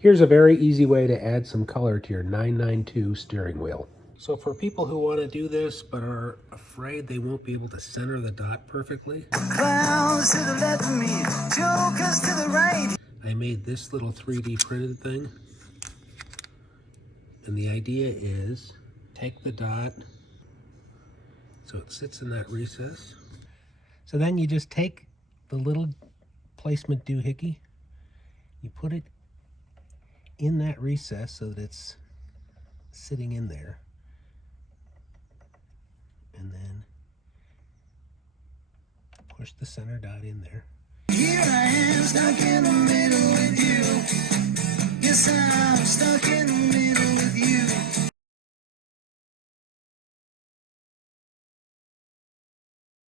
Here's a very easy way to add some color to your 992 steering wheel. So for people who want to do this but are afraid they won't be able to center the dot perfectly, Clowns to the left of me, jokers to the right. I made this little 3D printed thing. And the idea is take the dot so it sits in that recess. So then you just take the little placement doohickey, you put it in that recess so that it's sitting in there. And then push the center dot in there. Here I am, stuck in the middle with you. Yes, I'm stuck in the middle with you.